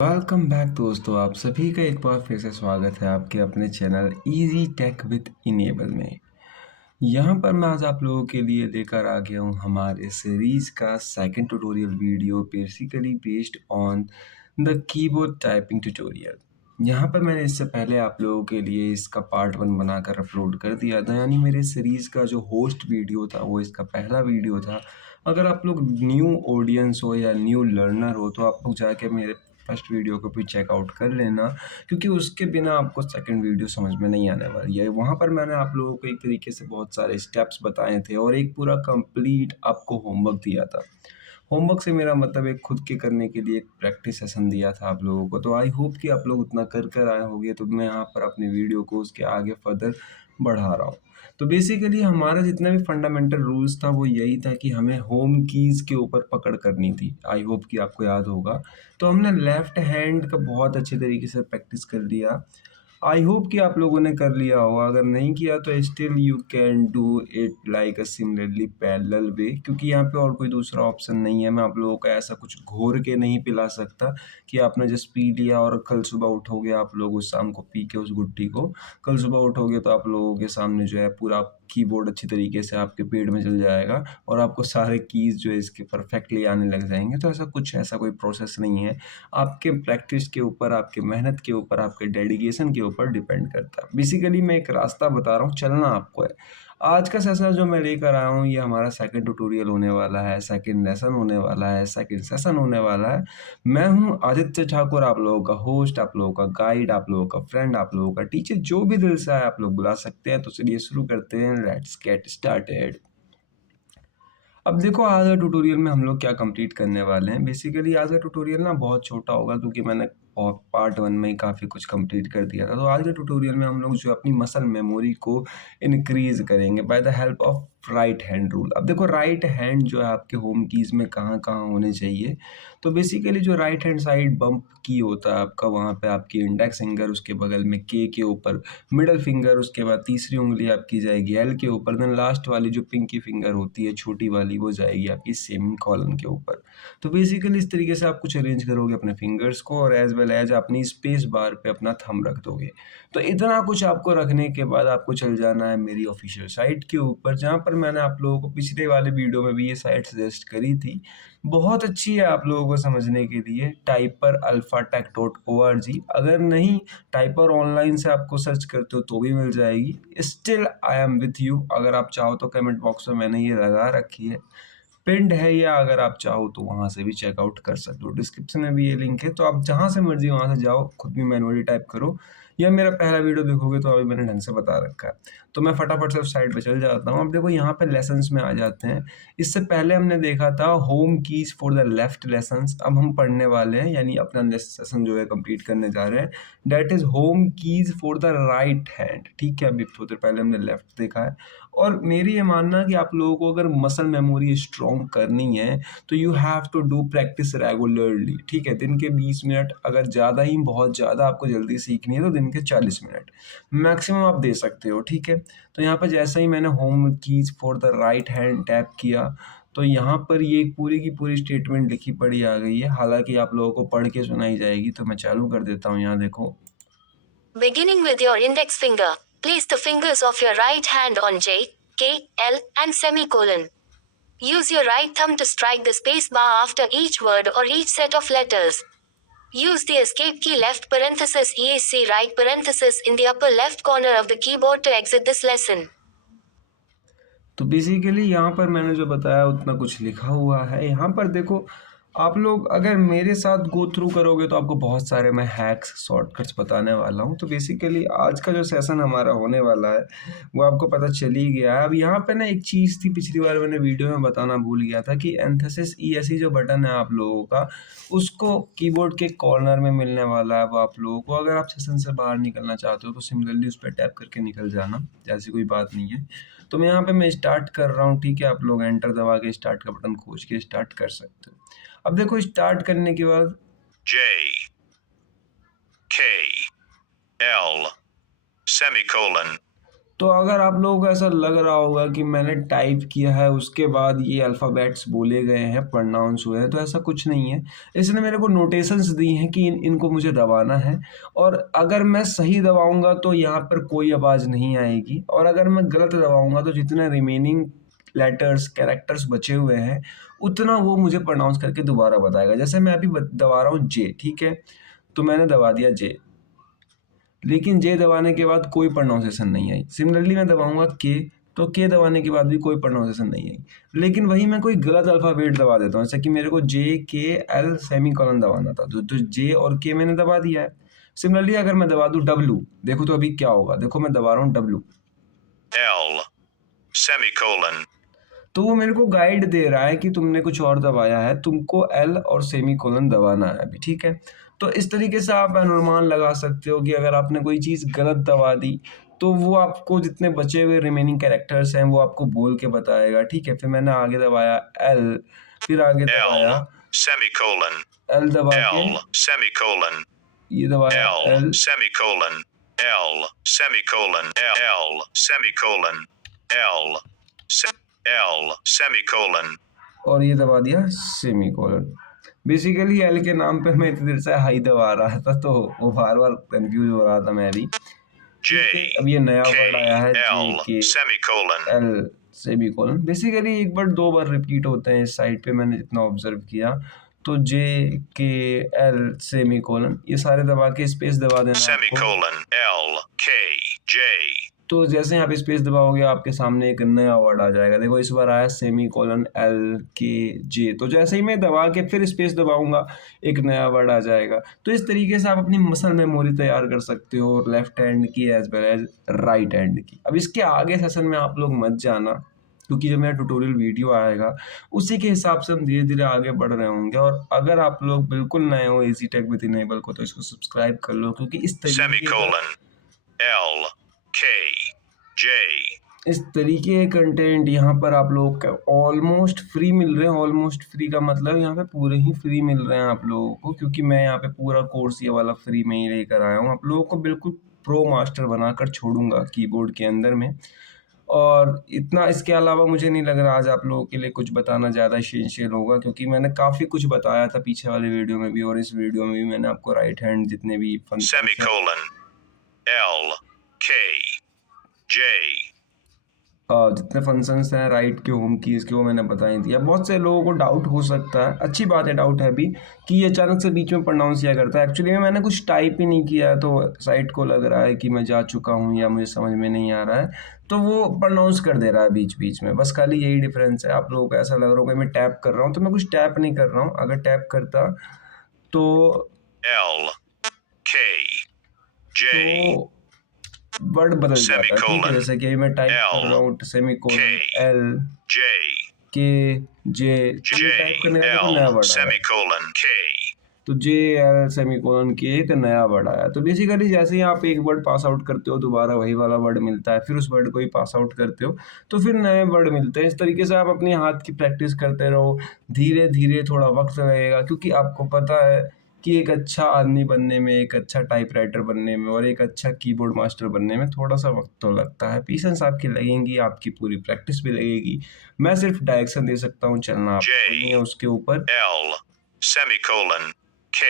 Welcome back दोस्तों, आप सभी का एक बार फिर से स्वागत है आपके अपने channel Easy Tech with Enable में। यहाँ पर मैं आज आप लोगों के लिए लेकर आ गया हूँ हमारे सीरीज का second tutorial video, basically based on the keyboard typing tutorial. यहाँ पर मैंने इससे पहले आप लोगों के लिए इसका पार्ट 1 बनाकर अपलोड कर दिया था, यानी मेरे सीरीज का जो होस्ट वीडियो था वो इसका पहला वीडियो था। अगर आप लोग न्यू ऑडियंस हो या न्यू लर्नर हो तो आप लोग जाके मेरे फर्स्ट वीडियो को भी चेकआउट कर लेना, क्योंकि उसके बिना आपको सेकंड वीडियो समझ में नहीं आने वाली है। वहाँ पर मैंने आप लोगों को एक तरीके से बहुत सारे स्टेप्स बताए थे और एक पूरा कंप्लीट आपको होमवर्क दिया था। होमवर्क से मेरा मतलब एक खुद के करने के लिए एक प्रैक्टिस सेशन दिया था आप लोगों को। तो आई होप कि आप लोग उतना कर आए होंगे। तो मैं यहाँ पर अपनी वीडियो को उसके आगे फर्दर बढ़ा रहा हूँ। तो बेसिकली हमारा जितना भी फंडामेंटल रूल्स था वो यही था कि हमें होम कीज़ के ऊपर पकड़ करनी थी। आई होप कि आपको याद होगा। तो हमने लेफ्ट हैंड का बहुत अच्छे तरीके से प्रैक्टिस कर लिया। आई होप कि आप लोगों ने कर लिया होगा। अगर नहीं किया तो still you can do it like a similarly parallel way, क्योंकि यहाँ पे और कोई दूसरा ऑप्शन नहीं है। मैं आप लोगों को ऐसा कुछ घोर के नहीं पिला सकता कि आपने जस्ट पी लिया और कल सुबह उठोगे आप लोग उस शाम को पी के उस गुट्टी को, कल सुबह उठोगे तो आप लोगों के सामने जो है पूरा कीबोर्ड अच्छी तरीके से आपके पेट में चल जाएगा और आपको सारे कीज़ जो है इसके परफेक्टली आने लग जाएंगे। तो ऐसा कोई प्रोसेस नहीं है। आपके प्रैक्टिस के ऊपर, आपके मेहनत के ऊपर, आपके डेडिकेशन के ऊपर डिपेंड करता है। बेसिकली मैं एक रास्ता बता रहा हूँ, चलना आपको है। आज का सेशन जो मैं लेकर आया हूँ ये हमारा सेकंड ट्यूटोरियल होने वाला है, सेकंड लेसन होने वाला है, सेकंड सेशन होने वाला है। मैं हूँ आदित्य ठाकुर, आप लोगों का होस्ट, आप लोगों का गाइड, आप लोगों का फ्रेंड, आप लोगों का टीचर, जो भी दिल से आए आप लोग बुला सकते हैं। तो चलिए शुरू करते हैं। Let's get started. अब देखो आज का ट्यूटोरियल में हम लोग क्या कंप्लीट करने वाले हैं। बेसिकली आज का ट्यूटोरियल ना बहुत छोटा होगा, क्योंकि मैंने पार्ट 1 में ही काफ़ी कुछ कंप्लीट कर दिया था। तो आज के ट्यूटोरियल में हम लोग जो अपनी मसल मेमोरी को इंक्रीज करेंगे by the help of right hand rule. अब देखो राइट हैंड जो है आपके होम कीज में कहाँ कहाँ होने चाहिए। तो बेसिकली जो राइट हैंड साइड बम्प की होता है आपका, वहाँ पे आपकी इंडेक्स फिंगर, उसके बगल में के ऊपर मिडल फिंगर, उसके बाद तीसरी उंगली आपकी जाएगी एल के ऊपर, देन लास्ट वाली जो पिंकी फिंगर होती है छोटी वाली वो जाएगी आपकी सेमी कॉलन के ऊपर। तो बेसिकली इस तरीके से आप कुछ अरेंज करोगे अपने फिंगर्स को और एज वेल एज अपनी स्पेस बार पे अपना थंब रख दोगे। तो इतना कुछ आपको रखने के बाद आपको चल जाना है मेरी ऑफिशियल साइट के ऊपर, जहाँ पर मैंने आप लोगों को पिछले वाले वीडियो में भी ये साइट सजेस्ट करी थी। बहुत अच्छी है आप लोगों को समझने के लिए, typeralphatech.org। अगर नहीं, टाइपर ऑनलाइन से आपको सर्च करते हो तो भी मिल जाएगी। Still I am with you, अगर आप चाहो तो कमेंट बॉक्स में मैंने ये लगा रखी है, पिंड है, या अगर आप चाहो तो वहां से भी चेकआउट कर सकते हो। डिस्क्रिप्शन में भी ये लिंक है, तो आप जहां से मर्जी वहां से जाओ, खुद भी मैनुअली टाइप करो, या मेरा पहला वीडियो देखोगे तो अभी मैंने ढंग से बता रखा है। तो मैं फटाफट से उस साइड पे चल जाता हूँ। अब देखो यहाँ पे लेसन्स में आ जाते हैं। इससे पहले हमने देखा था home keys for the left lessons. अब हम पढ़ने वाले हैं, यानी अपना नेक्स्ट सेशन जो है कंप्लीट करने जा रहे हैं, that is home keys for the right hand. ठीक है, अभी थोड़ी देर पहले हमने लेफ्ट देखा है। और मेरी ये मानना है कि आप लोगों को अगर मसल मेमोरी स्ट्रॉन्ग करनी है तो you have to do practice regularly. ठीक है, दिन के 20 मिनट, अगर ज़्यादा ही बहुत ज़्यादा आपको जल्दी सीखनी है तो दिन के 40 मिनट मैक्सिमम आप दे सकते हो। ठीक है, तो यहाँ पर जैसे ही मैंने home keys for the right hand tap किया तो यहाँ पर ये पूरी की पूरी स्टेटमेंट लिखी पड़ी आ गई है। हालांकि आप लोगों को पढ़ के सुनाई जाएगी, तो मैं चालू कर देता हूँ। यहाँ देखो, Beginning with your index finger, place the fingers of your right hand on J, K, L, and semicolon. Use your right thumb to strike the space bar after each word or each set of letters. Use the escape key left parenthesis ESC right parenthesis in the upper left corner of the keyboard to exit this lesson. तो basically यहाँ पर मैंने जो बताया उतना कुछ लिखा हुआ है। यहाँ पर देखो, आप लोग अगर मेरे साथ गो थ्रू करोगे तो आपको बहुत सारे मैं हैक्स, शॉर्टकट्स बताने वाला हूँ। तो बेसिकली आज का जो सेशन हमारा होने वाला है वो आपको पता चल ही गया है। अब यहाँ पे ना एक चीज़ थी, पिछली बार मैंने वीडियो में बताना भूल गया था कि एंथेसिस ESC जो बटन है आप लोगों का, उसको कीबोर्ड के कॉर्नर में मिलने वाला है। वो आप लोगों को, अगर आप सेशन से बाहर निकलना चाहते हो तो सिमिलरली उस पर टैप करके निकल जाना, ऐसी कोई बात नहीं है। तो मैं यहाँ पे मैं स्टार्ट कर रहा हूँ। ठीक है, आप लोग एंटर दबा के स्टार्ट का बटन खोज के स्टार्ट कर सकते हो। अब देखो, स्टार्ट करने के बाद J, K, L, semicolon, तो अगर आप लोगों को ऐसा लग रहा होगा कि मैंने टाइप किया है उसके बाद ये अल्फ़ाबेट्स बोले गए हैं, प्रोनाउंस हुए हैं, तो ऐसा कुछ नहीं है। इसने मेरे को नोटेशंस दी हैं कि इनको मुझे दबाना है, और अगर मैं सही दबाऊँगा तो यहाँ पर कोई आवाज़ नहीं आएगी, और अगर मैं गलत दबाऊँगा तो जितने रिमेनिंग लेटर्स, कैरेक्टर्स बचे हुए हैं, उतना वो मुझे प्रोनाउंस करके दोबारा बताएगा। जैसे मैं अभी दबा रहा हूँ जे, ठीक है? तो मैंने दबा दिया जे, लेकिन जे दबाने के बाद कोई प्रोनाउंसिएशन नहीं आई। सिमिलरली मैं दबाऊंगा के, तो के दबाने के बाद भी कोई प्रोनाउंसिएशन नहीं आई। लेकिन वही मैं कोई गलत अल्फ़ाबेट दबा देता हूँ, जैसे कि मेरे को जे के एल सेमीकोलन दबाना था, तो जे और के मैंने दबा दिया है। सिमिलरली अगर मैं दबा दूँ डब्ल्यू, देखो तो अभी क्या होगा। देखो मैं दबा रहा हूँ डब्ल्यू, L semicolon तो वो मेरे को गाइड दे रहा है कि तुमने कुछ और दबाया है, तुमको एल और सेमीकोलन दबाना है अभी, ठीक है? तो इस तरीके से आप अनुमान लगा सकते हो कि अगर आपने कोई चीज़ गलत दबा दी, तो वो आपको जितने बचे हुए रिमेनिंग कैरेक्टर्स हैं वो आपको बोल के बताएगा, ठीक है? फिर मैंने आगे दबाया एल, फिर आगे दबाया L semicolon एल, दबा के L semicolon ये दबाया L L, semicolon L semicolon L semicolon L L semicolon और ये दबा दिया सेमीकोलन। बेसिकली एल के नाम पे मैं इतनी देर से हाई दबा रहा था, तो वो बार बार कंफ्यूज हो रहा था मैं भी। J अब ये नया K वर्ड आया है जे L के semicolon एल सेमीकोलन। बेसिकली एक बार दो बार रिपीट होते हैं इस साइड पे, मैंने जितना ऑब्जर्व किया। तो जे के एल सेमीकोलन, ये सारे दबा के स्पेस दबा देना आपको। semicolon L K J तो जैसे आप स्पेस दबाओगे आपके सामने एक नया वर्ड आ जाएगा। देखो इस बार आया सेमीकोलन एल के जे, तो जैसे ही मैं दबा के फिर स्पेस दबाऊंगा एक नया वर्ड आ जाएगा। तो इस तरीके से आप अपनी मसल मेमोरी तैयार कर सकते हो, लेफ्ट हैंड की as well as right hand की। अब इसके आगे सेशन में आप लोग मत जाना, क्योंकि जब मेरा ट्यूटोरियल वीडियो आएगा उसी के हिसाब से हम धीरे धीरे आगे बढ़ रहे होंगे। और अगर आप लोग बिल्कुल नए हो इजी टेक विद इनेबल को, तो इसको सब्सक्राइब कर लो, क्योंकि इस तरीके semicolon L K J इस तरीके के कंटेंट यहाँ पर आप लोग ऑलमोस्ट फ्री मिल रहे हैं। ऑलमोस्ट फ्री का मतलब यहाँ पे पूरे ही फ्री मिल रहे हैं आप लोगों को, क्योंकि मैं यहाँ पे पूरा कोर्स ये वाला फ्री में ही लेकर आया हूँ। आप लोगों को बिल्कुल प्रो मास्टर बनाकर छोड़ूंगा कीबोर्ड के अंदर में। और इतना, इसके अलावा मुझे नहीं लग रहा आज आप लोगों के लिए कुछ बताना ज़्यादा एसेंशियल होगा, क्योंकि मैंने काफ़ी कुछ बताया था पीछे वाले वीडियो में भी, और इस वीडियो में भी मैंने आपको राइट हैंड जितने भी semicolon L K J जितने फंक्शंस हैं राइट के, होम कीज़ के, वो मैंने बता ही दिया। बहुत से लोगों को डाउट हो सकता है, अच्छी बात है डाउट है भी, कि ये अचानक से बीच में प्रोनाउंस किया करता है। एक्चुअली में मैंने कुछ टाइप ही नहीं किया, तो साइट को लग रहा है कि मैं जा चुका हूँ या मुझे समझ में नहीं आ रहा है, तो वो प्रोनाउंस कर दे रहा है बीच बीच में। बस खाली यही डिफरेंस है। आप लोगों को ऐसा लग रहा होगा मैं टैप कर रहा हूँ, तो मैं कुछ टैप नहीं कर रहा हूँ। अगर टैप करता तो L K J वर्ड बदल जाता है, ठीक है? Semicolon. जैसे कि मैं टाइप कर रहा हूँ सेमीकोलन K. एल J के जे, J टाइप करने का देखो नया L वर्ड आया, semicolon K तो जे एल सेमीकोलन के एक नया वर्ड आया। तो बेसिकली जैसे ही आप एक वर्ड पास आउट करते हो, दोबारा वही वाला वर्ड मिलता है, फिर उस वर्ड को ही पास आउट करते हो, तो फिर नए वर्ड मिलते हैं। इस तरीके से आप अपने हाथ की प्रैक्टिस करते रहो, धीरे धीरे थोड़ा वक्त लगेगा, क्योंकि आपको पता है कि एक अच्छा आदमी बनने में, एक अच्छा टाइप राइटर बनने में, और एक अच्छा कीबोर्ड मास्टर बनने में थोड़ा सा वक्त तो लगता है। पेशेंस आपकी लगेंगी, आपकी पूरी प्रैक्टिस भी लगेगी। मैं सिर्फ डायरेक्शन दे सकता हूँ, चलना आपको नहीं है उसके ऊपर। L semicolon K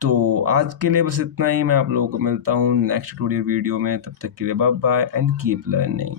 तो आज के लिए बस इतना ही। मैं आप लोगों को मिलता हूँ नेक्स्ट ट्यूटोरियल वीडियो में, तब तक के लिए bye bye and keep learning.